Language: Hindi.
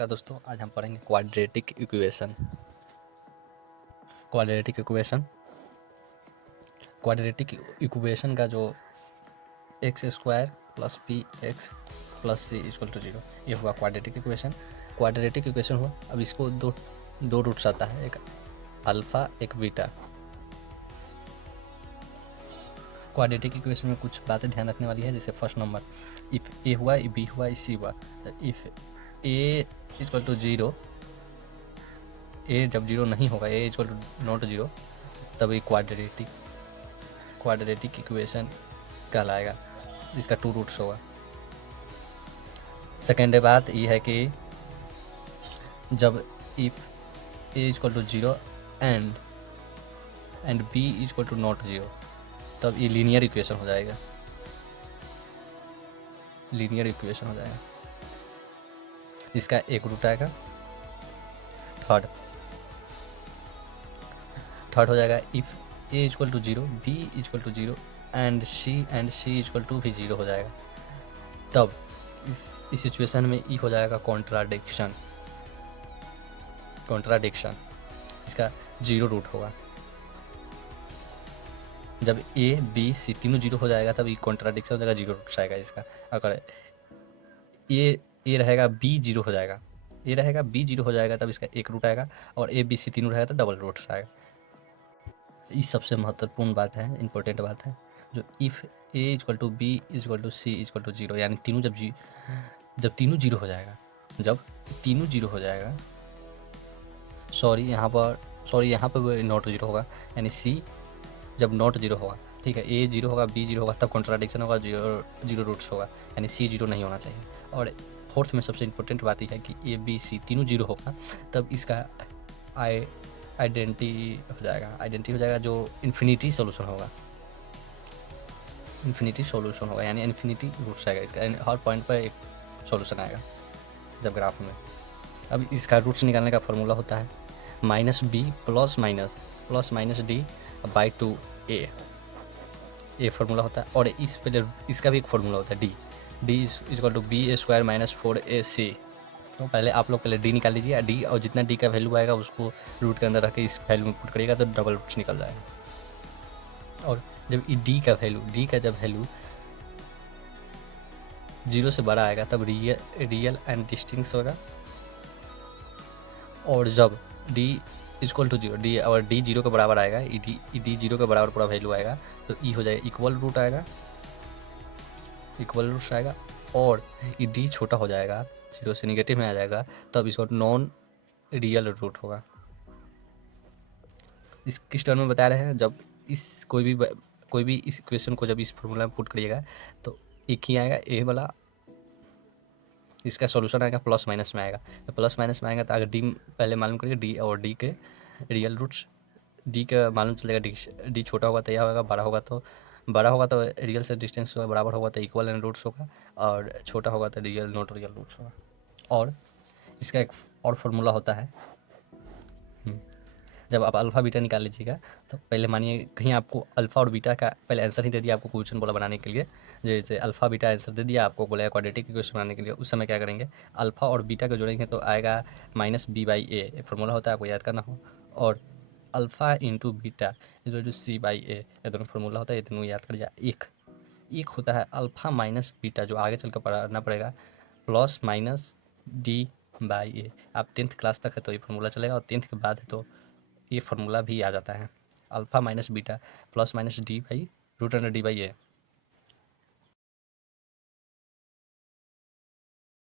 नमस्कार दोस्तों, आज हम पढ़ेंगे quadratic equation. Quadratic equation quadratic equation का जो x square plus p x plus c equal to 0, ये हुआ क्वाड्रेटिक इक्वेशन। क्वाड्रेटिक इक्वेशन हुआ। अब इसको दो रूट्स आता है, एक अल्फ़ा एक बीटा। क्वाड्रेटिक इक्वेशन में कुछ बातें ध्यान रखने वाली है, जैसे फर्स्ट नंबर, इफ़ ए हुआ, बी हुआ, सी हुआ, इफ़ ए इक्वल टू 0, ए जब 0 नहीं होगा, ए इक्वल टू नॉट 0, तब ये क्वाड्रेटिक इक्वेशन कहलाएगा, जिसका 2 रूट्स होगा। सेकेंड बात ये है कि जब if a equal to 0 and b equal to not 0, तब ये लीनियर इक्वेशन हो जाएगा। लीनियर इक्वेशन हो जाएगा, इसका एक रूट आएगा। थर्ड हो जाएगा if a equal to 0, b equal to 0 and c equal to भी 0 हो जाएगा, तब इस सिचुएशन में ई हो जाएगा कॉन्ट्राडिक्शन। इसका 0 रूट होगा। जब ए बी सी तीनों 0 हो जाएगा, तब ये कॉन्ट्राडिक्शन हो जाएगा, 0 रूट आएगा इसका। अगर ए रहेगा बी 0 हो जाएगा, ए रहेगा बी 0 हो जाएगा, तब इसका एक रूट आएगा, और ए बी सी तीनों रहेगा तो डबल रूट आएगा। ये सबसे महत्वपूर्ण बात है, इंपॉर्टेंट बात है, जो if a equal to b equal to c equal to 0, यानी तीनों जब तीनों 0 हो जाएगा, यहाँ पर नॉट 0 होगा, यानी सी जब नॉट 0 होगा, ठीक है, ए 0 होगा, बी 0 होगा, तब कॉन्ट्राडिक्शन होगा, 0 रूट्स होगा, यानी सी 0 नहीं होना चाहिए। और फोर्थ में सबसे इंपॉर्टेंट बात यह है कि ए बी सी तीनों 0 होगा, तब इसका आइडेंटिटी हो जाएगा, जो इन्फिनिटी सॉल्यूशन होगा, यानी इन्फिनिटी रूट्स आएगा इसका, हर पॉइंट पर एक सॉल्यूशन आएगा जब ग्राफ में। अब इसका रूट्स निकालने का फॉर्मूला होता है minus b plus minus d by 2a, ये फार्मूला होता है। और इसका भी एक फार्मूला होता है d equal to b square minus 4ac। तो पहले आप लोग डी निकाल लीजिए, डी, और जितना डी का वैल्यू आएगा उसको रूट के अंदर रख के इस वैल्यू में पुट करिएगा तो डबल रूट्स निकल जाएगा। और जब डी का जब वैल्यू 0 से बड़ा आएगा, तब रियल एंड डिस्टिंक्ट होगा। और जब डी इक्वल टू 0, डी 0 के बराबर आएगा, डी 0 के बराबर पूरा वैल्यू आएगा, तो ई हो जाएगा इक्वल रूट आएगा, और ये डी छोटा हो जाएगा, 0 से निगेटिव में आ जाएगा, तब इसको नॉन रियल रूट होगा। इस किस टर्म में बता रहे हैं, जब इस कोई भी इस इक्वेशन को जब इस फॉर्मूला में पुट करिएगा तो एक ही आएगा, ए वाला, इसका सॉल्यूशन आएगा प्लस माइनस में आएगा, तो प्लस माइनस में आएगा, तो अगर डी पहले मालूम करिए, डी और डी के रियल रूट्स, डी का मालूम चलेगा, डी छोटा होगा तो यह होगा, बड़ा होगा तो रियल से डिस्टेंस होगा, बराबर होगा तो इक्वल एंड रूट्स होगा, और छोटा होगा तो रियल नॉट रियल रूट्स होगा। और इसका एक और फार्मूला होता है, जब आप अल्फ़ा बीटा निकाल लीजिएगा, तो पहले मानिए कहीं आपको अल्फ़ा और बीटा का पहले आंसर ही दे दिया, आपको क्वेश्चन बोला बनाने के लिए, जैसे अल्फ़ा बीटा आंसर दे दिया, आपको बोला क्वाड्रेटिक इक्वेशन बनाने के लिए, उस समय क्या करेंगे, अल्फ़ा और बीटा को जोड़ेंगे तो आएगा minus B by A, formula होता है, आपको याद करना हो। और alpha into beta equal to C by A, ये दोनों फार्मूला होता है, ये दोनों याद कर लिया। एक होता है अल्फ़ा माइनस बीटा, जो आगे चल कर पढ़ना पड़ेगा, प्लस माइनस डी बाई ए। आप 10th क्लास तक है तो ये फार्मूला चलेगा, और 10th के बाद है तो ये फार्मूला भी आ जाता है, alpha minus beta plus minus d by root under d by A.